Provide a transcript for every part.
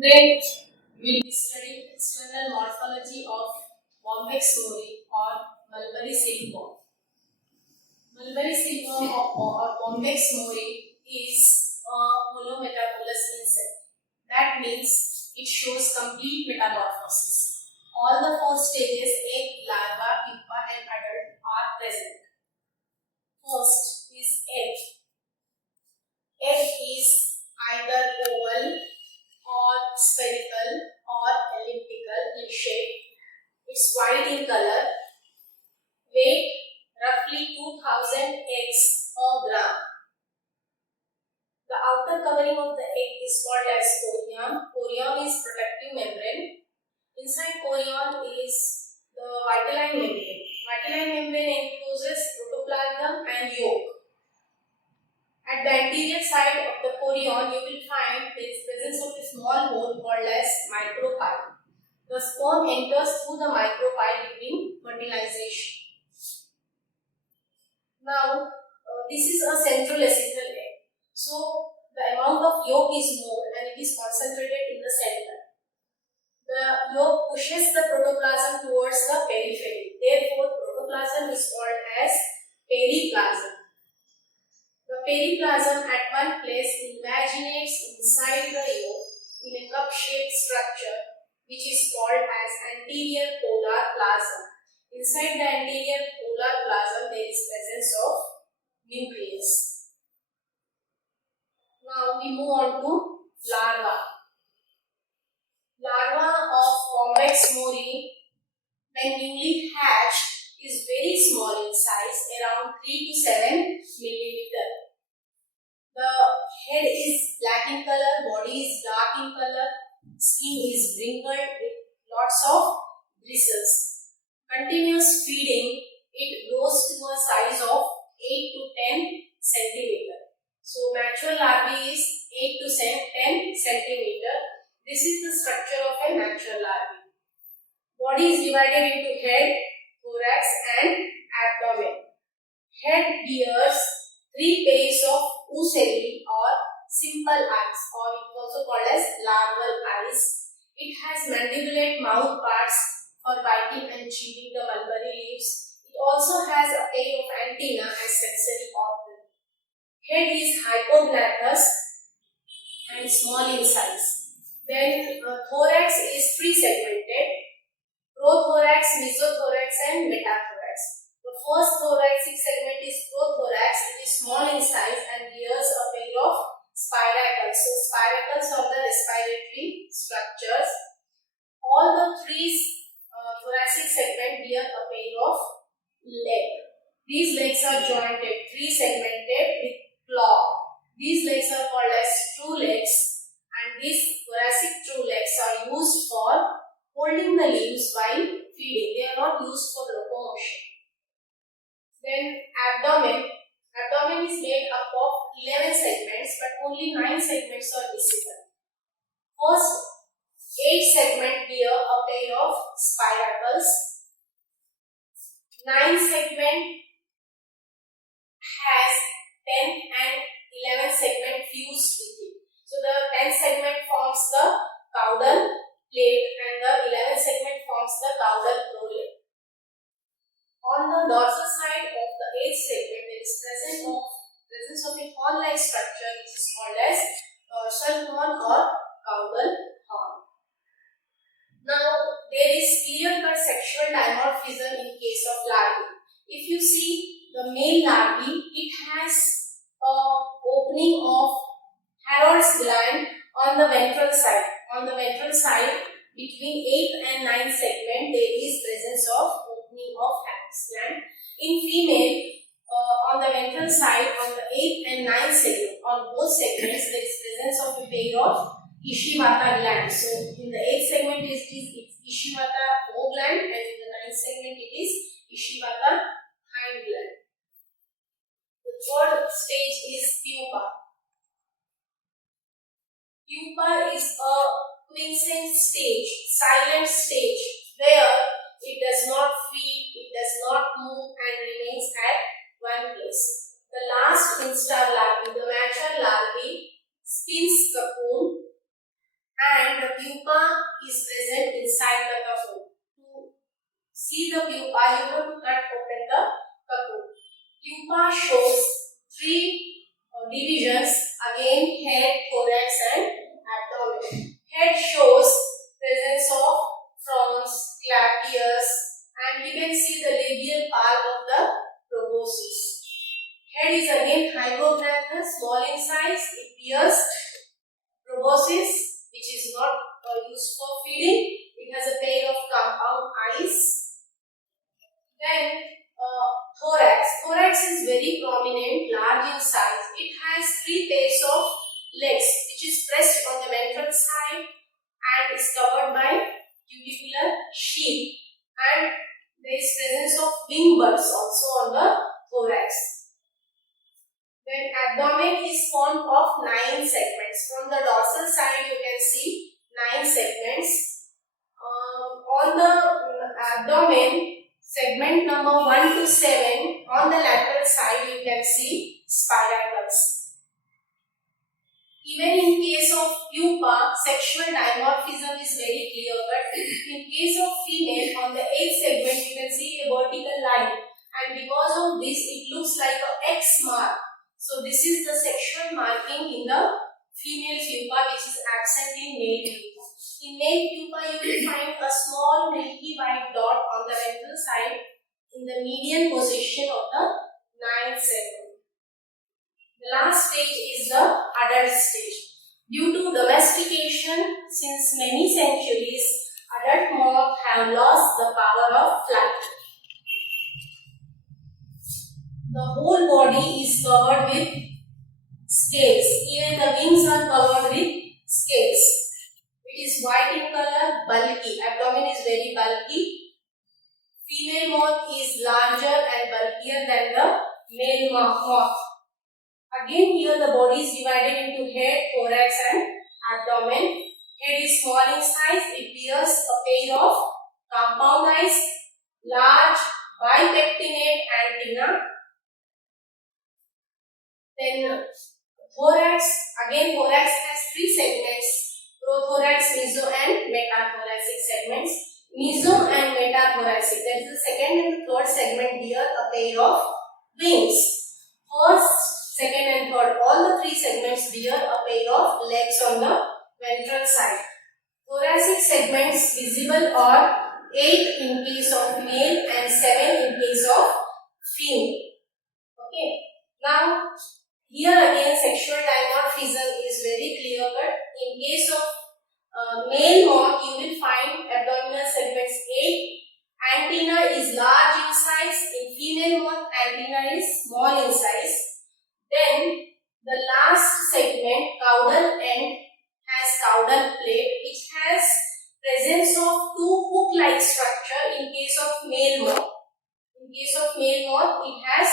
Today we will be studying external morphology of Bombyx mori or Mulberry silkworm. Mulberry silkworm or Bombyx mori is a holometabolous insect. That means it shows complete metamorphosis. All the four stages, egg, larva, pupa and adult, are present. First is egg. Egg is either oval or spherical or elliptical in shape. It's white in color. Weight roughly 2000 eggs per gram. The outer covering of the egg is called as chorion. Chorion is protective membrane. Inside chorion is the vitelline membrane. Vitelline membrane encloses protoplasm and yolk. At the anterior side of the chorion, you will find there is presence of a small hole called as micropyle. The sperm enters through the micropyle during fertilization. Now, this is a central acidic egg. So, the amount of yolk is more and it is concentrated in the center. The yolk pushes the protoplasm towards the periphery. Therefore, protoplasm is called as periplasm. The periplasm at one place invaginates inside the yolk in a cup-shaped structure which is called as anterior polar plasm. Inside the anterior polar plasm there is presence of nucleus. Now we move on to larva. Larva of Bombyx mori, when newly hatched, is very small in size, around 3 to 7 millimeter. The head is black in color, body is dark in color, skin is wrinkled with lots of bristles. Continuous feeding, it grows to a size of 8 to 10 centimeter. So mature larvae is 8 to 10 centimeter. This is the structure of a mature larvae. Body is divided into head, thorax and abdomen. Head bears 3 pairs of ocelli or simple eyes, or it is also called as larval eyes. It has mandibulate mouth parts for biting and chewing the mulberry leaves. It also has a pair of antennae as sensory organ. Head is hypognathous and small in size. Then thorax is 3-segmented: prothorax, mesothorax and metathorax. The first thoracic segment is prothorax. It is small in size and bears a pair of spiracles. So spiracles are the respiratory structures. All the 3 thoracic segment bear a pair of legs. These legs are jointed, 3-segmented with claw. These legs are called as true legs, and these thoracic true legs are used for holding the leaves while feeding. They are not used for locomotion. Then abdomen. Abdomen is made up of 11 segments, but only 9 segments are visible. First 8 segment bear a pair of spiracles. 9 segment has 10 and 11 segment fused with it. So the 10 segment forms the caudal plate and the 11 segment forms the caudal prolate. On the dorsal side of the 8th segment there is presence of a horn-like structure which is called as dorsal horn or caudal horn. Now there is clear-cut sexual dimorphism in case of larvae. If you see the male larvae, it has a opening of Harrod's gland on the ventral side. On the ventral side, between 8th and 9th segment, there is presence of opening of Harrod's gland. In female, on the ventral side, on the 8th and 9th segment, on both segments, there is presence of a pair of Ishivata gland. So, in the 8th segment, it is Ishivata O gland, and in the 9th segment, it is Ishivata hind gland. The third stage is pupa. Pupa is a quiescent stage, silent stage, where it does not feed, it does not move and remains at one place. The last instar larvae, the mature larvae, spins cocoon, and the pupa is present inside the cocoon. To see the pupa, you have to cut open the cocoon. Pupa shows three divisions, again head, thorax and abdomen. Head shows presence of frons, clavius, and you can see the labial part of the proboscis. Head is again hypogranthous, small in size, it pierced proboscis, which is not used for feeding. It has a pair of compound eyes. Then thorax. Thorax is very prominent, large in size. It has three pairs of legs, which is pressed on the ventral side and is covered by cuticular sheath. And there is presence of wing buds also on the thorax. Then abdomen is formed of 9 segments. From the dorsal side you can see 9 segments. On the abdomen, segment number 1 to 7, on the lateral side you can see spiracles. Even in case of pupa, sexual dimorphism is very clear, but in case of female, on the 8th segment you can see a vertical line, and because of this it looks like a X mark. So this is the sexual marking in the female pupa, which is absent in male pupa. In male pupa you will find a small milky white dot on the ventral side in the median position of the 9th segment. The last stage is the adult stage. Due to domestication, since many centuries, adult moths have lost the power of flight. The whole body is covered with scales. Even the wings are covered with scales. It is white in color, bulky. Abdomen is very bulky. Female moth is larger and bulkier than the male moth. Again, here the body is divided into head, thorax and abdomen. Head is small in size. It bears a pair of compound eyes, large bipectinate antenna. Then thorax, again thorax has 3 segments, prothorax, meso and metathoracic segments. Meso and metathoracic, that is the second and the third segment, bear a pair of wings. First, second and third, all the 3 segments bear a pair of legs on the ventral side. Thoracic segments visible are 8 in case of male and 7 in case of female. Okay. Now, here again sexual dimorphism is very clear cut. In case of male moth, you will find abdominal segments 8. Antenna is large in size. In female moth, antenna is small in size. Then the last segment, caudal end, has caudal plate, which has presence of 2 hook-like structure in case of male moth. In case of male moth, it has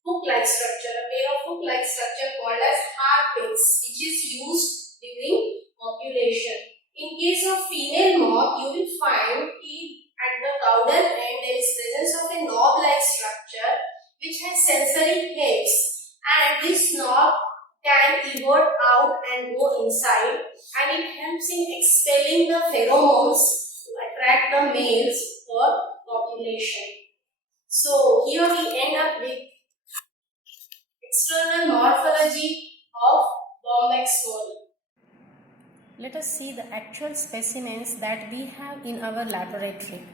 hook-like structure, a pair of hook-like structure called as harpins, which is used during copulation. In case of female moth, you will find at the caudal end there is presence of a knob-like structure which has sensory heads, and this knob can evert out and go inside, and it helps in expelling the pheromones to attract the males for copulation. So here we end up with external morphology of Bombyx mori. Let us see the actual specimens that we have in our laboratory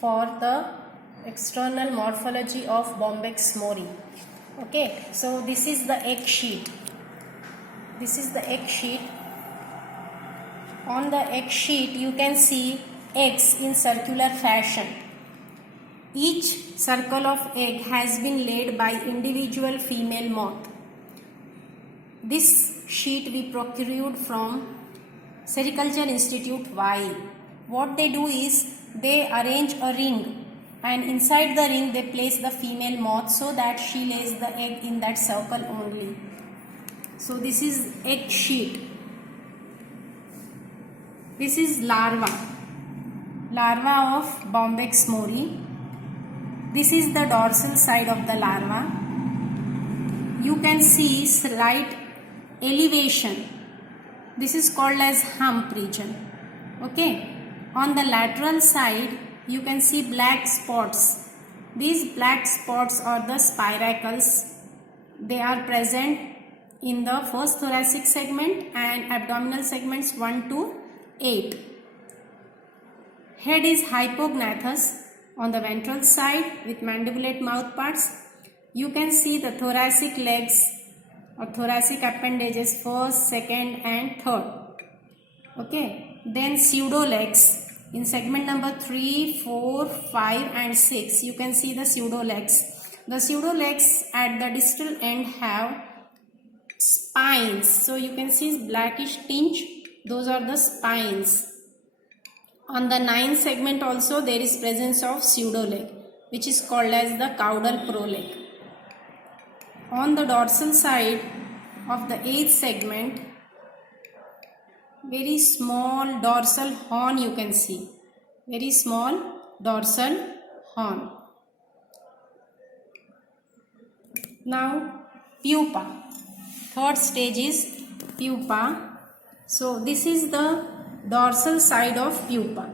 for the external morphology of Bombyx mori. Okay, so this is the egg sheet. This is the egg sheet. On the egg sheet you can see eggs in circular fashion. Each circle of egg has been laid by individual female moth. This sheet we procured from Sericulture Institute Y. What they do is they arrange a ring, and inside the ring they place the female moth so that she lays the egg in that circle only. So this is egg sheet. This is larva of Bombyx mori. This is the dorsal side of the larva. You can see slight elevation This is called as hump region. Okay. On the lateral side, you can see black spots. These black spots are the spiracles. They are present in the first thoracic segment and abdominal segments 1 to 8. Head is hypognathous on the ventral side with mandibulate mouth parts. You can see the thoracic legs or thoracic appendages first, second and third. Okay. Then pseudo legs. In segment number 3, 4, 5 and 6, you can see the pseudo legs. The pseudo legs at the distal end have spines. So you can see blackish tinge. Those are the spines. On the 9th segment also there is presence of pseudo leg, which is called as the caudal proleg. On the dorsal side of the 8th segment, very small dorsal horn you can see. Very small dorsal horn. Now pupa. Third stage is pupa. So this is the dorsal side of pupa.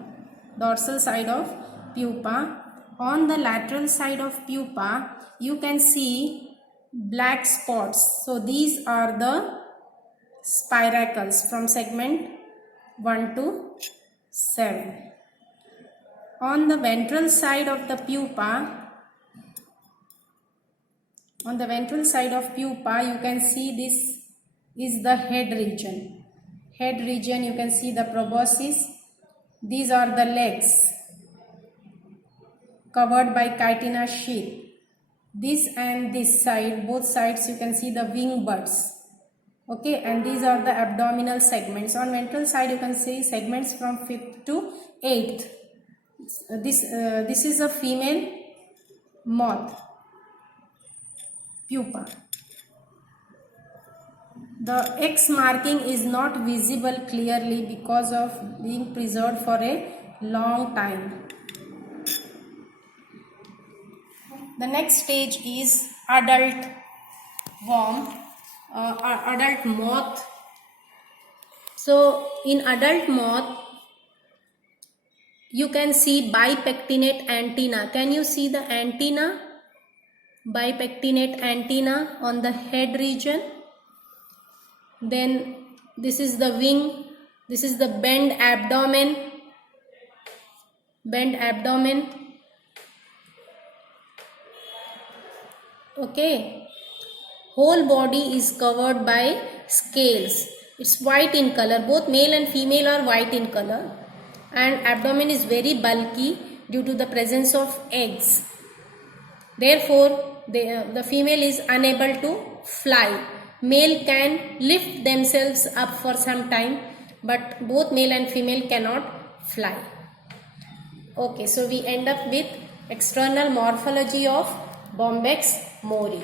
Dorsal side of pupa. On the lateral side of pupa, you can see black spots. So these are the spiracles from segment 1 to 7. On the ventral side of the pupa, you can see this is the head region. Head region, you can see the proboscis. These are the legs covered by chitinous sheath. This and this side, both sides you can see the wing buds. Okay, and these are the abdominal segments. On ventral side you can see segments from 5th to 8th. This is a female moth pupa. The X marking is not visible clearly because of being preserved for a long time. The next stage is adult worm. Adult moth. So in adult moth you can see bipectinate antenna. Can you see the antenna? Bipectinate antenna on the head region. Then this is the wing. This is the bent abdomen. Bent abdomen. Okay. Whole body is covered by scales. It's white in color. Both male and female are white in color. And abdomen is very bulky due to the presence of eggs. Therefore, the female is unable to fly. Male can lift themselves up for some time, but both male and female cannot fly. Okay, so we end up with external morphology of Bombyx mori.